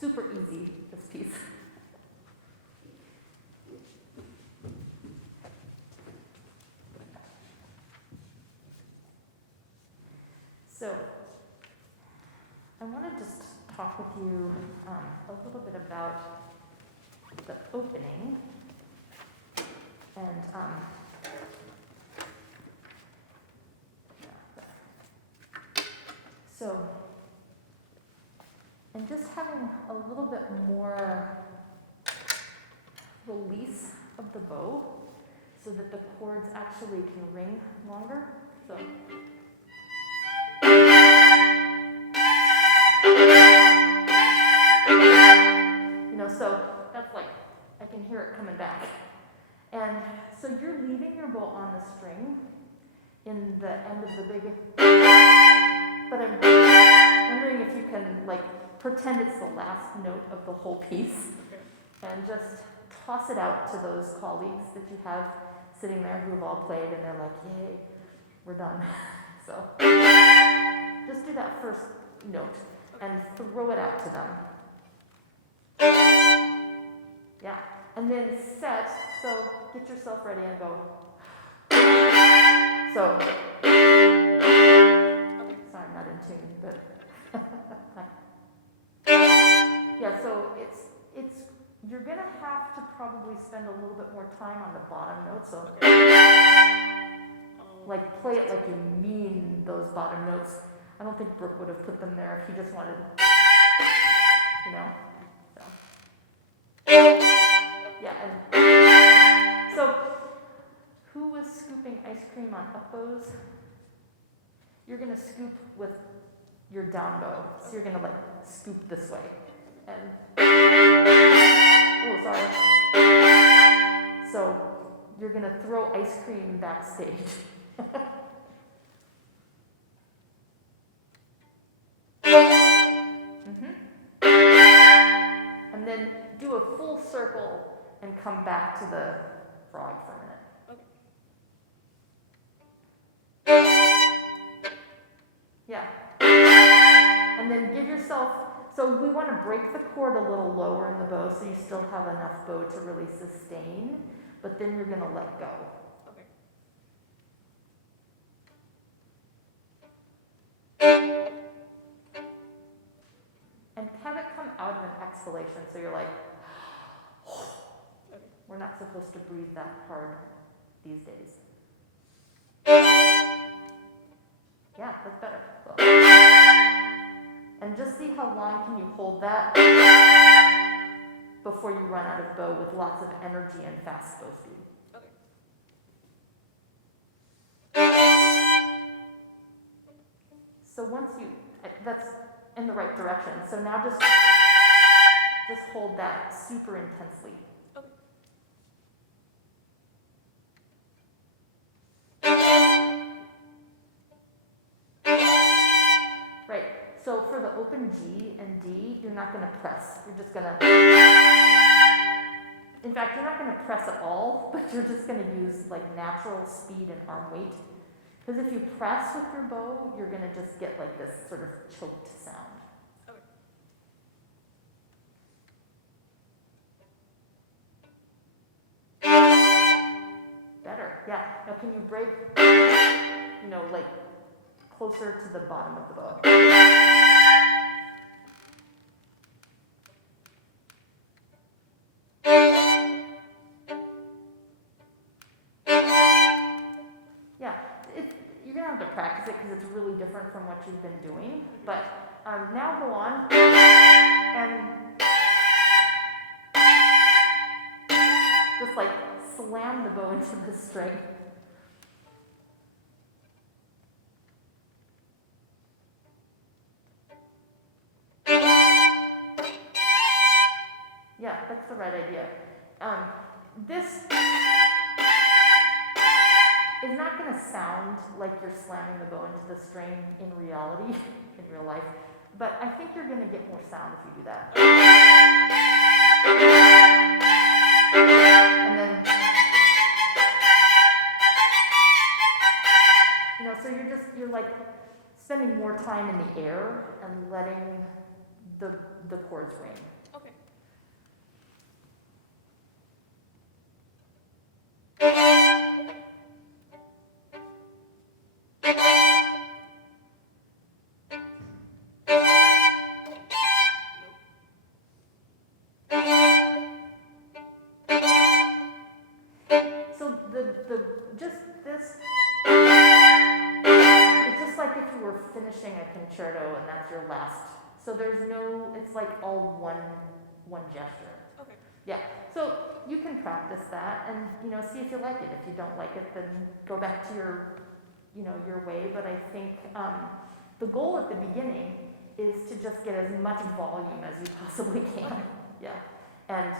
super easy, this piece. So, I want to just talk with you a little bit about the opening. And so, and just having a little bit more release of the bow so that the chords actually can ring longer. So. So that's like, I can hear it coming back. And so you're leaving your bow on the string in the end of the big, but I'm wondering if you can like pretend it's the last note of the whole piece and just toss it out to those colleagues that you have sitting there who've all played and they're like, yay, we're done. So just do that first note and throw it out to them. Yeah, and then set, so get yourself ready and go. So, sorry, I'm not in tune, but. Yeah, so it's, you're gonna have to probably spend a little bit more time on the bottom notes, so. Like, play it like you mean those bottom notes. I don't think Bruch would have put them there if he just wanted, you know? So. Yeah, and so who was scooping ice cream on up bows? You're gonna scoop with your down bow. So you're gonna like scoop this way. And oh, sorry. So you're gonna throw ice cream backstage. And then do a full circle and come back to the frog for a minute. Okay. Yeah. And then give yourself, so we want to break the chord a little lower in the bow so you still have enough bow to really sustain, but then you're going to let go. Okay. And have it come out of an exhalation, so you're like, we're not supposed to breathe that hard these days. Yeah, that's better. So. And just see how long can you hold that before you run out of bow with lots of energy and fast bow speed. Okay. So once you, that's in the right direction. So now just hold that super intensely. Right, so for the open G and D, you're not going to press. You're just going to, in fact, you're not going to press at all, but you're just going to use like natural speed and arm weight. Because if you press with your bow, you're going to just get like this sort of choked sound. Better, yeah. Now can you break, you know, like closer to the bottom of the bow? Yeah, you're going to have to practice it because it's really different from what you've been doing. But now go on and just like slam the bow into the string. Yeah, that's the right idea. This is not going to sound like you're slamming the bow into the string in reality, in real life, but I think you're going to get more sound if you do that. And then, you know, so you're like spending more time in the air and letting the chords ring. Okay. So just this, it's just like if you were finishing a concerto and that's your last. So there's no, it's like all one gesture. Okay. Yeah. So you can practice that and, you know, see if you like it. If you don't like it, then go back to your, you know, your way. But I think the goal at the beginning is to just get as much volume as you possibly can. Yeah. And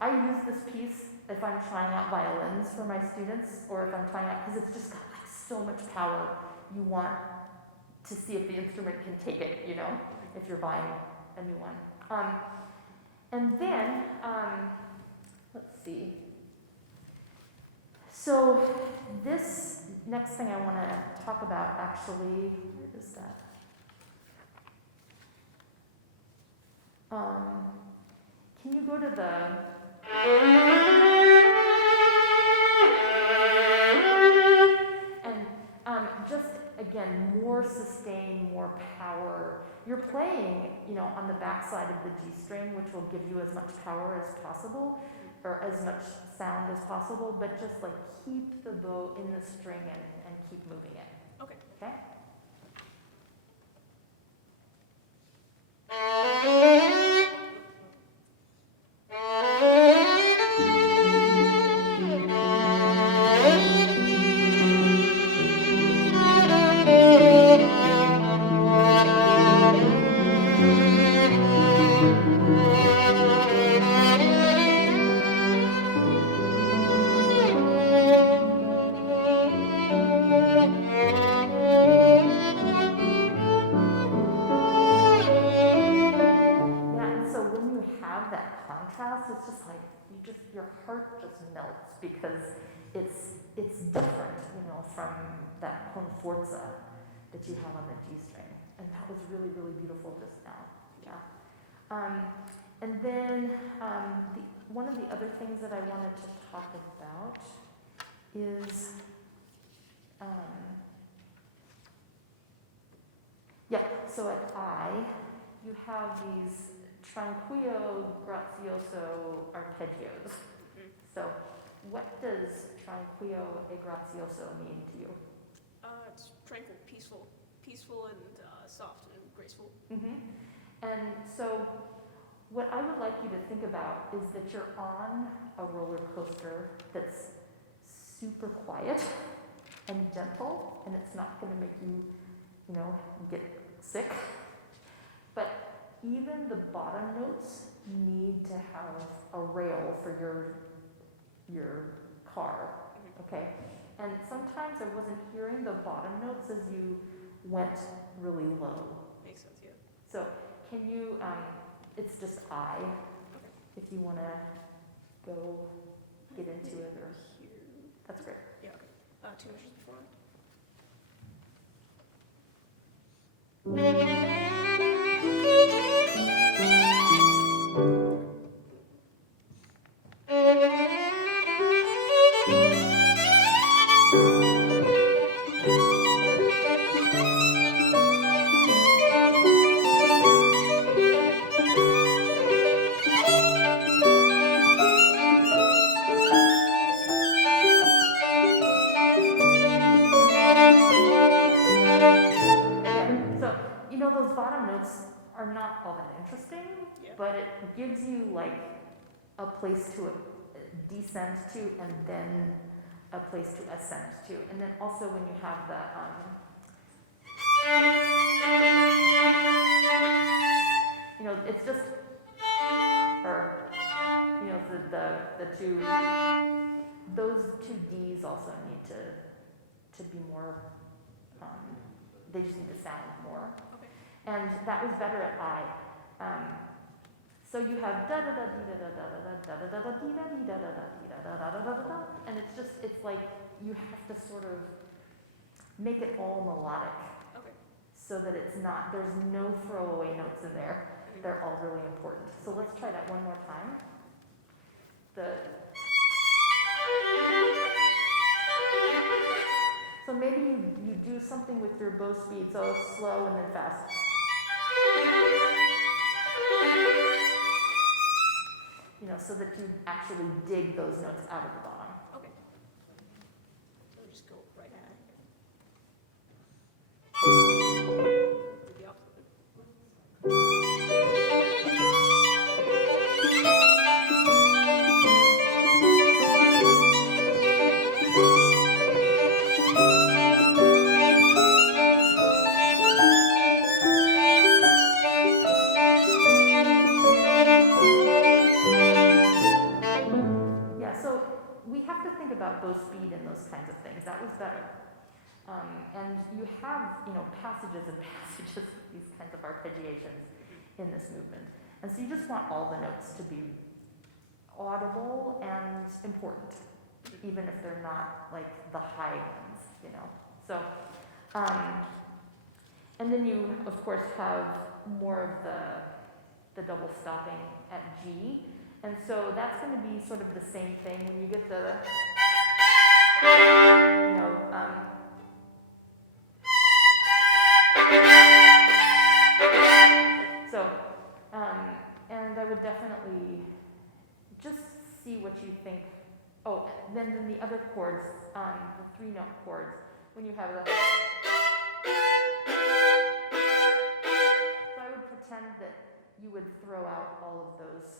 I use this piece if I'm trying out violins for my students, or if I'm trying out, because it's just got like so much power. You want to see if the instrument can take it, you know, if you're buying a new one. And then, let's see. So this next thing I want to talk about actually, where is that? Can you go to the, and just again, more sustain, more power. You're playing, you know, on the back side of the G string, which will give you as much power as possible, or as much sound as possible, but just like keep the bow in the string and keep moving it. Okay. Okay? It's just like your heart just melts because it's different, you know, from that con forza that you have on the G string, and that was really, really beautiful just now. Yeah. And then one of the other things that I wanted to talk about is so at I, you have these tranquillo, grazioso arpeggios. Mm-hmm. So what does tranquillo e grazioso mean to you? It's tranquil, peaceful and soft and graceful. Mm-hmm. And so what I would like you to think about is that you're on a roller coaster that's super quiet and gentle, and it's not going to make you, you know, get sick. But even the bottom notes need to have a rail for your car, okay? And sometimes I wasn't hearing the bottom notes as you went really low. Makes sense, yeah. So can you, it's just I, if you want to go get into it, or here. That's great. Yeah, okay. 2 measures before. Those bottom notes are not all that interesting, but it gives you like a place to descend to, and then a place to ascend to. And then also when you have the, it's just, or, the two, those two Ds also need to be more, they just need to sound more. And that was better at I. So you have da da da da da da da da da da da da da da da da da da, and it's like you have to sort of make it all melodic, so that it's not, there's no throwaway notes in there. they're all really important. So let's try that one more time. So maybe you do something with your bow speed, so slow and then fast. You know, so that you actually dig those notes out of the bottom. Okay. So just go right ahead. Do the opposite. Yeah, so we have to think about bow speed and those kinds of things. That was better. And you have, you know, passages and passages of these kinds of arpeggiations in this movement. And so you just want all the notes to be audible and important, even if they're not like the high ones, you know. So, and then you, of course, have more of the double stopping at G. And so that's going to be sort of the same thing when you get the, you know, so, and I would definitely just see what you think. Oh, then the other chords, the 3-note chords, when you have the, so I would pretend that you would throw out all of those